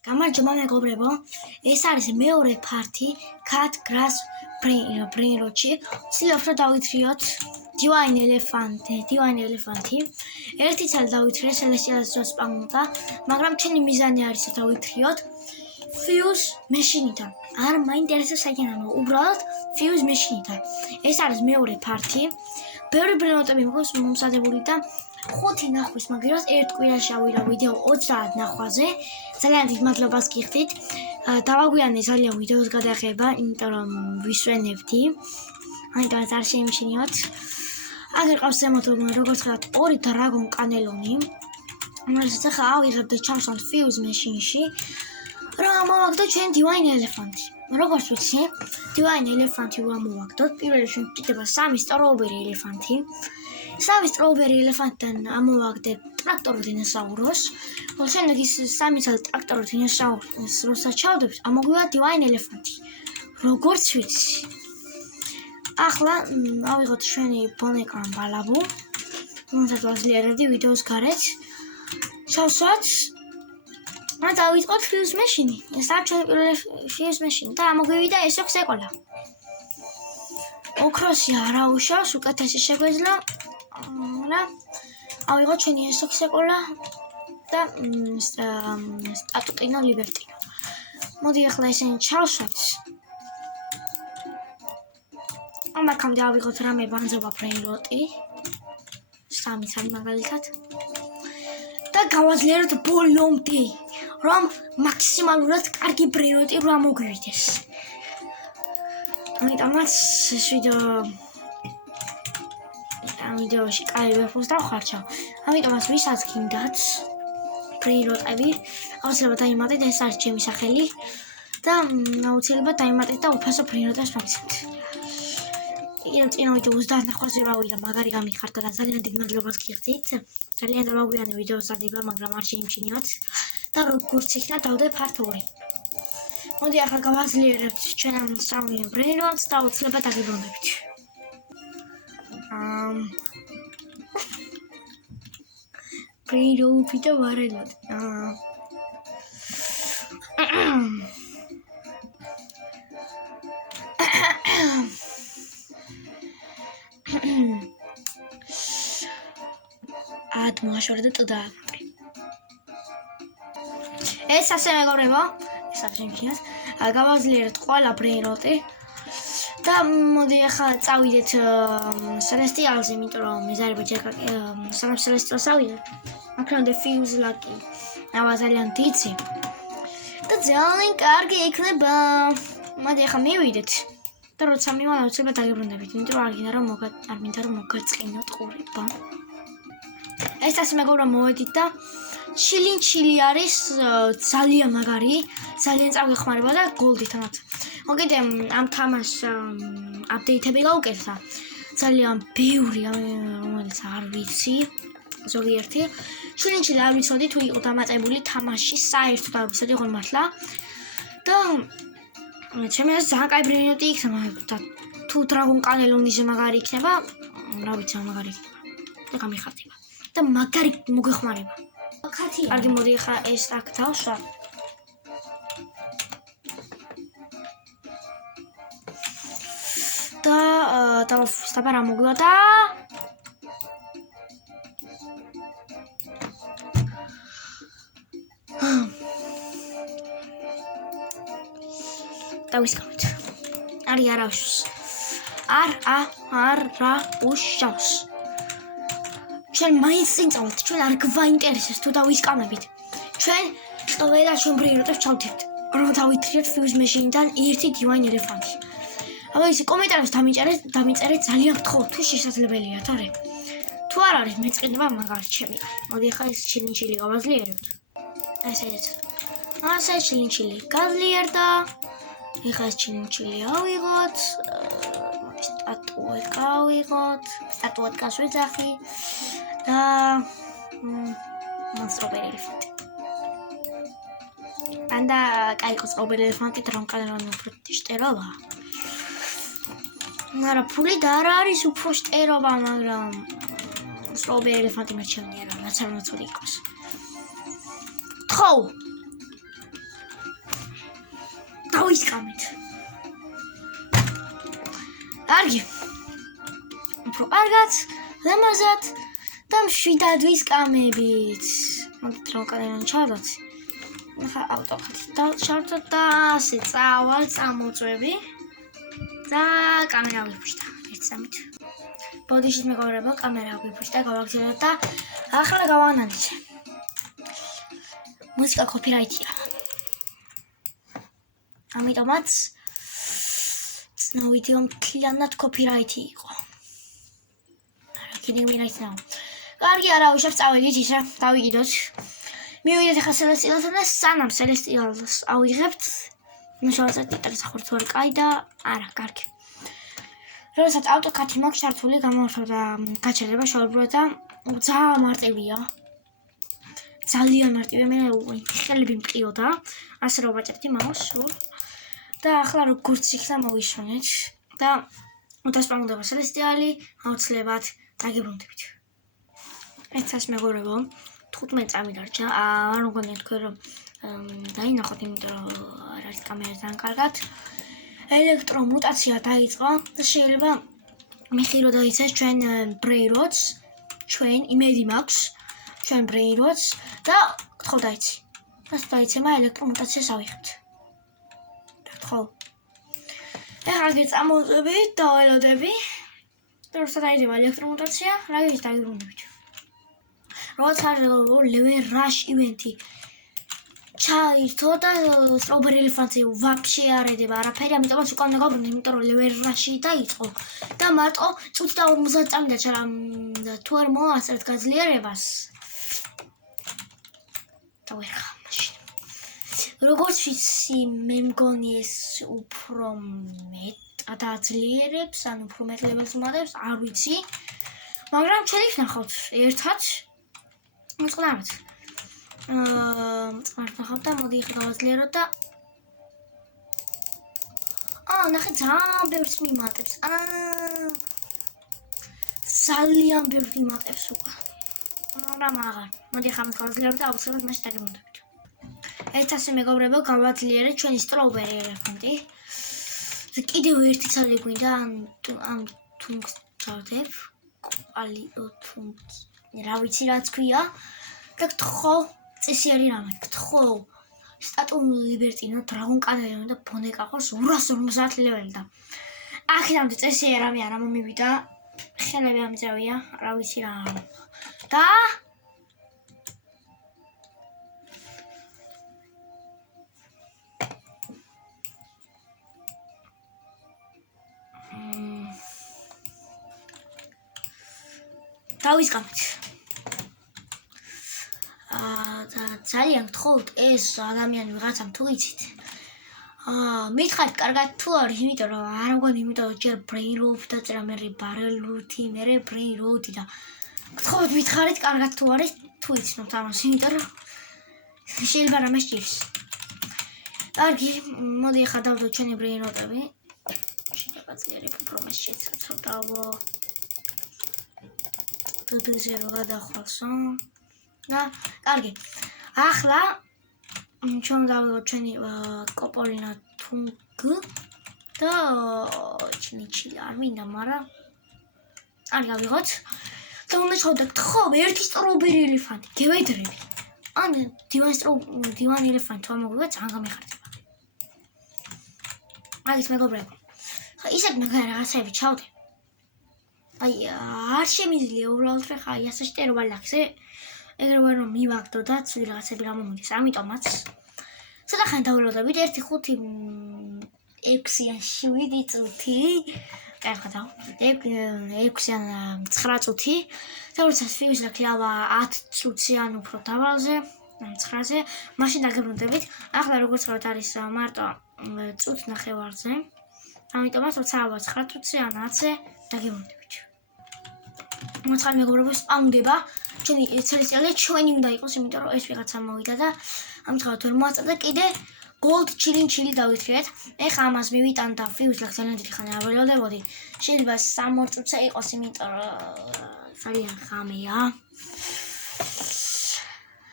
გამარჯობა მეგობრებო, ეს არის მეორე ფართი Cat Grass Brain Rotში. ვცდილობთ რომ დავითრიოთ Divine Elephant-ი. ერთი ცალი დავითრია Celestial-ს სპაუნდა, მაგრამ ჩვენი მიზანი არის დავითრიოთ Fuse Machine-იდან. არ მაინტერესებს საერთოდ, უბრალოდ Fuse Machine-იდან. ეს არის მეორე ფართი. ბევრი ბრინოტები მოგოს მომზადებული და 5 ნახვის მაგერას ერთ კვირაში ავიდა ვიდეო 30 ნახვაზე. ძალიან დიდ მადლობას გიხდით. დავაგვიანე ძალიან ვიდეოს გადაღება, იმიტომ რომ ვისვენებდი. აიტანაც არ შეიმჩნიოთ. აგერ ყავს ზემოთ როგორც ხართ ორი დრაგონ კანელონი. რომელსაც ახლა ავიღებ და ჩავსვამთ Fuse Machine-ში. რა მოვაგდოთ ჩვენ Divine Elephant-ი. როგორც ვიცი, Divine Elephant-ი ვამოვაგდოთ. პირველი ჩვენ გვჭირდება 3 Strawberry Elephant-ი. 3 Strawberry Elephant-დან ამოვაგდეთ ტრაქტორ დინოზავროს. შემდეგ ის 3 ცალი ტრაქტორ დინოზავროს როცა ჩავდებთ, ამოგვივა Divine Elephant-ი. როგორც ვიცი. ახლა ავიღოთ ჩვენი ბონეკა ბალაბუ. რომელსაც ვაძლიერებდი ვიდეოს გარეთ. შევსვათ და დავიწყოთ Fuse Machine-ი. ეს არის ჩვენი პირველი Fuse Machine და ამოგვივიდა ეს ოქსეკოლა. ოქროსი არა უშავს, უკეთესი შეგვეძლო. და ავიღოთ ჩვენი ეს ოქსეკოლა და სტატუტინო ლიბერტინო. მოდი ახლა ესენი ჩავსვათ. ამაკამდე ავიღოთ რამე ბანძობა ბრეინროტი. 3 მაგალითად. და გავაძლიეროთ ბოლომდე, რომ მაქსიმალურად კარგი ბრეინროტი რა მოგვივიდეს. ამიტომაც ეს ვიდეოში კაი ვერფულს დავხარჯავ. ამიტომაც ვისაც გინდათ ბრეინროტები, აუცილებლად დაიმატეთ, ეს არის ჩემი სახელი და აუცილებლად დაიმატეთ და უფასო ბრეინროტებს მოგცემთ. წინა ვიდეო 30 ნახვაზე რავიდა, მაგარი გამიხარდა და ძალიან დიდ მადლობას გიხდით. ძალიან დავაგვიანე ვიდეოს დადება, მაგრამ არ შეიმჩნიოთ და როგორც იქნა დავდე part 2. მოდი ახლა გავაძლიერებთ ჩვენ ამ 3 ბრეინროტს და აუცილებლად დაგიბრუნდებით. ბრეინროტი და ვარელოდი. მოაშორე და ტდა. ეს ასე მეგობრებო, ეს არ შეიმჩნიოთ. გავაძლიერეთ ყველა ბრეინროტი და მოდი ახლა წავიდეთ Celestial-ზე, იმიტომ რომ მეზარება ჯერ Celestial-ს ავიდეთ. აქამდე Fuse Lucky ავა ძალიან დიცი და ძალიან კარგი იქნება. მოდი ახლა მივიდეთ და როცა მივა აუცილებლად დაგიბრუნდებით, იმიტომ რომ არ მინდა რომ მოგაწყინოთ ყურება. ეს ასე მეგობრებო მოვედით და ჩილი არის ძალიან მაგარი, ძალიან წავიხმარება და გოლდითანაც. მოგეთ ამ თამაშს აპდეიტები გავუკეთა. ძალიან ბევრი, რომელიც არ ვიცი, ზოგიერთი. ჩილი არ ვიცოდი თუ იყო დამატებული თამაში, საერთოდ არ ვიცოდი ხო მართლა. და ჩემი ეს ძალიან კაი ბრეინროტი იქნება და თუ დრაგონ კანელონის მაგარი იქნება, რა ვიცი, მაგარი იქნება. და გამიხარდება. და მაგარი მოგეხმარება. კარგი, მოდი ახლა ეს აქ დავსვა. და დავსტაბა რა მოგვა და დავისკამეთ. არა უშავს. არა უშავს. ჩვენ მაინც წინწავთ, ჩვენ არ გვაინტერესებს თუ დავისკამებით. ჩვენ ყველა ჩვენ ბრეინროტებს ჩავდებთ, რომ დავითრიოთ Fuse Machine-დან ერთი Divine Elephant-ი. აბა ისი კომენტარებში დამიწერეთ ძალიან გთხოვთ, თუ შესაძლებელია, თორე თუ არ არის მეწყინება მაგარი ჩემი. მოდი ახლა ეს ჩილი გავაძლიერებთ. ასე ჩილი გაძლიერდა. ეხლა ეს ჩილი ავიღოთ. მოდი სტატუეტკა ავიღოთ. სტატუეტკას ვეძახი. და Strawberry Elephant. ანდა კაი Strawberry Elephant-ი ტრონ კანელონი უფრო შტერობა. მაგრამ ფული და არ არის უფრო შტერობა, მაგრამ Strawberry Elephant-ი მეჩემნია, რაც არ მოცული იყოს. ხო დავისკამეთ. კარგი. უფრო კარგად, ლამაზად და მშვიდად ვისკამებით. მოდით რომ კანონი ჩავდოთ. ახლა ავტოკათით დავშავდოთ და ასე წავალ წამოწვევი და კამერა ვიფუშტა. ერთ სამით. ბოდიშით მეგობრებო, კამერა ვიფუშტა, გავაგზავნე და ახლა გავანალიზე. მუსიკა კოპირაიტია. ამიტომაც ცნო ვიდეო მთლიანად კოპირაიტი იყო. არა, კიდევ ვინაიცნაო. კარგი, არა ვიშევ წავალით ისე, დავიკიდოთ. მივიდეთ ახლა სელესტიალთან და სანამ სელესტიალს ავიღებთ, მუშაობაზე ტიტრის ახორც ვარ კაი და არა, კარგი. როდესაც ავტოკათი მაქვს ჩართული, გამოვართავდა გაჩერდება შევაბრუნოთ და ძალიან მარტივია. ძალიან მარტივია, მე ხელები მყიოდა, ასე რომ ვაჭერდი მაუს სულ. და ახლა როგორც იქნა მოვიშონეთ და უდასპამდება სელესტიალი, აუცილებლად დაგიბრუნდებით. ეცას მეგობრებო, 15 წამი დარჩა. არ მგონია თქვენ რომ დაინახოთ, იმიტომ რომ არ არის კამერიდან კარგად. ელექტრომუტაცია დაიწყო და შეიძლება მიხირო დაიცეს ჩვენ ბრეიროც, ჩვენ იმედი მაქვს, ჩვენ ბრეიროც და გთხოვ დაიცი. ეს დაიცემა ელექტრომუტაციას ავიღებთ. ხო. ახლა გეწამოწები და ველოდები. და როცა დაიდება ელექტრომუტაცია, რა ის დაგიბრუნდებით. როცა level rush ივენთი ჩაირთო და strawberry elephant-ი ვაფშე არ ედება არაფერი, ამიტომაც უკან გავბრუნდი, იმიტომ რომ level rush-ი დაიწყო და მარტო წუთი და 50 წამი დარჩა რა თუ არ მოასწრეთ გაძლიერებას. და ვერ ხარ მაშინ. როგორც ვიცი, მე მგონი ეს უფრო მეტად აძლიერებს, ან უფრო მეტ ლეველს უმატებს, არ ვიცი. მაგრამ შეიძლება ვნახავთ ერთად. მოწყნაროთ. მოწყნაროთ და მოდი ახლა გავაძლიეროთ და ნახე ძალიან ბევრს მიმატებს. ძალიან ბევრს მიმატებს უკვე. მაგრამ აღარ. მოდი ახლა გავაძლიეროთ და აუცილებლად მაშინ დაგიბრუნდებით. ერთ ასე მეგობრებო, გავაძლიერეთ ჩვენი strawberry elephant-ი. კიდევ ერთი ცალი გვინდა ამ თუნქს ჩავდებ. ყოფალი თუნქს. რა ვიცი რაც ქვია. და გთხოვ წესიერი რამე. გთხოვ სტატუმ ლიბერტინო, დრაგონ კადელიო და ბონეკა ხოს 250 ლეველი და. აქედან წესიერი რამე არა მომივიდა. ხელები ამძავია, რა ვიცი რა. და დავისკამეთ. და ძალიან გთხოვთ ეს ადამიანი ვიღაცამ თუ იცით. მითხარით კარგად თუ არის, იმიტომ რომ არ მგონი, იმიტომ რომ ჯერ brain rot დაწერა, მე barrel-უთი, მე brain rot-ი და გთხოვთ მითხარით კარგად თუ არის, თუ იცნობთ ამას, იმიტომ რომ შეიძლება რამე სჭირს. კარგი, მოდი ახლა დავდოთ ჩვენი brain rot-ები. შეგაწიერებ უფრო მე შეცდავო. დუდუზე რო გადახვალსო. და კარგი. ახლა ჩვენ დავიღოთ ჩვენი კოპოლინა თუნგ და ჩინიჩი არ მინდა, მაგრამ არ გავიღოთ. და უნდა შევდეთ ხო, ერთი strawberry elephant-ი, გევედრები. ან divine elephant-ი თუ ამოგვიგეთ, ძალიან გამიხარდება. მაგის მეგობრებო. ხა ისეთ მაგარ რაღაცები ჩავდე. აი არ შემიძლია უბრალოდ ხა იასაშტე რო ბალახზე ეგრევე რომ მივაგდო და ცივი რაღაცები რა მომდის. ამიტომაც ცოტა ხანი დაველოდებით 1 5 6 ან 7 წუთი. კარგად დავდებ 6 ან 9 წუთი. და როცა ფიუს დაკლავა 10 წუთი ან უფრო დავალზე, ან 9-ზე, მაშინ დაგებრუნდებით. ახლა როგორც ვარ არის მარტო წუთ ნახევარზე. ამიტომაც როცა ავა 9 წუთი ან 10-ზე დაგებრუნდებით. მოწყალ მეგობრებო, სპამდება. ჩვენი სელესტიალი ჩვენი უნდა იყოს, იმიტომ რომ ეს ვიღაცა მოვიდა და ამიტომაც ვერ მოაწდა კიდე gold chili დავითრიეთ. ეხა ამას მივიტან და ფიუს ძალიან დიდი ხანი აველოდებოდი. შეიძლება 3 წუთზე იყოს, იმიტომ რომ ძალიან ხამეა.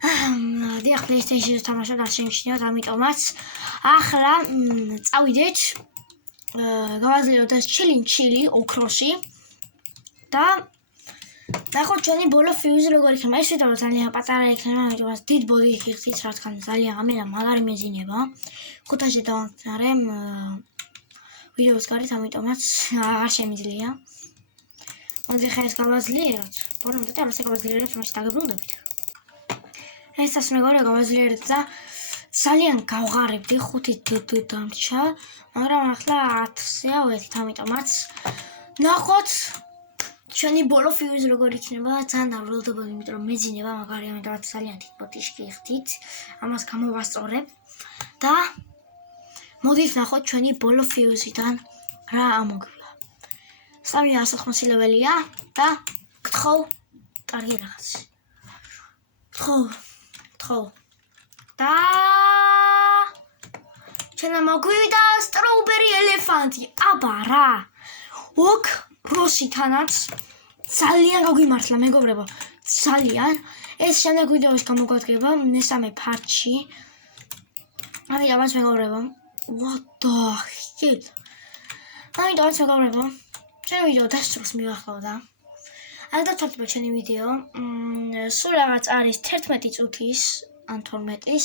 დიახ, PlayStation-ს თამაშობ, არ შემჩნევთ, ამიტომაც ახლა წავიდეთ გავაძლიეროთ ეს ჩილი ოქროში და ნახოთ ჩვენი ბოლო ფიუზი როგორ იქნება. ეს ვიდეო ძალიან პატარა იქნება, ამიტომაც დიდ ბოდი ხიხით, რა თქმა უნდა, ძალიან ამერა მაგარი მეძინება. 500-ზე დავამყარე ვიდეოს გარეთ, ამიტომაც აღარ შემიძლია. მოდი ხა ეს გავაძლიეროთ. ბოლომდე და როცა გავაძლიერებთ, მაშინ დაგებრუნდებით. ესაც მეგობრებო გავაძლიერეთ და ძალიან გავღარებდი 5 დამრჩა, მაგრამ ახლა 1000-ზეა ვეთით, ამიტომაც ნახოთ ჩვენი ბოლო ფიუზი როგორ იქნება. ძალიან დავრილდებოდი, იმიტომ რომ მეძინება მაგარი, ამიტომაც ძალიან დიდ ბოტიშკი ხდით. ამას გამოვასწორებ და მოდით ნახოთ ჩვენი ბოლო ფიუზიდან რა ამოგვივა. 380 ლეველია და გთხოვ კარგი რაღაც. გთხოვ და ჩვენა მოგვივიდა სტროუბერი ელეფანტი. აბა რა. ოქ როსითანაც ძალიან გაგვიმართლა მეგობრებო, ძალიან. ეს შემდეგ ვიდეოში გამოგვადგება მესამე ფარტში. ამიტომაც მეგობრებო, what the hell? ამიტომაც მეგობრებო, ჩემი ვიდეო დასრულს მივახლოვდა. აქ დაწვეთება ჩემი ვიდეო. სულ რაღაც არის 11 წუთის ან 12-ის.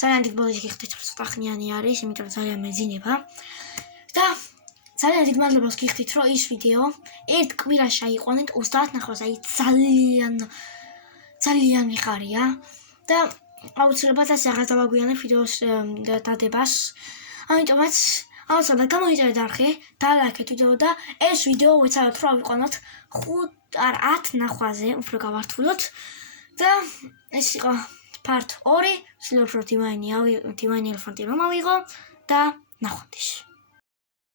ძალიან დიდ ბოლოში გიხდით, ცოტა ხნიანი არის, იმიტომ ძალიან მეძინება. და ძალიან დიდ მადლობას გიხდით, რომ ის ვიდეო ერთ კვირაში აიყვანეთ 30 ნახვას, აი ძალიან მიხარია და აუცილებლად ასე აღარ დავაგვიანებ ვიდეოს დადებას. ამიტომაც აუცილებლად გამოიწერეთ არხი, დალაიქეთ ვიდეო და ეს ვიდეო ვეცადოთ რომ ავიყვანოთ 10 ნახვაზე, უფრო გავართულოთ და ეს იყო part 2, ვცდილობ რომ დივაინი ელეფანტი რომ ავიღო და ნახვამდის.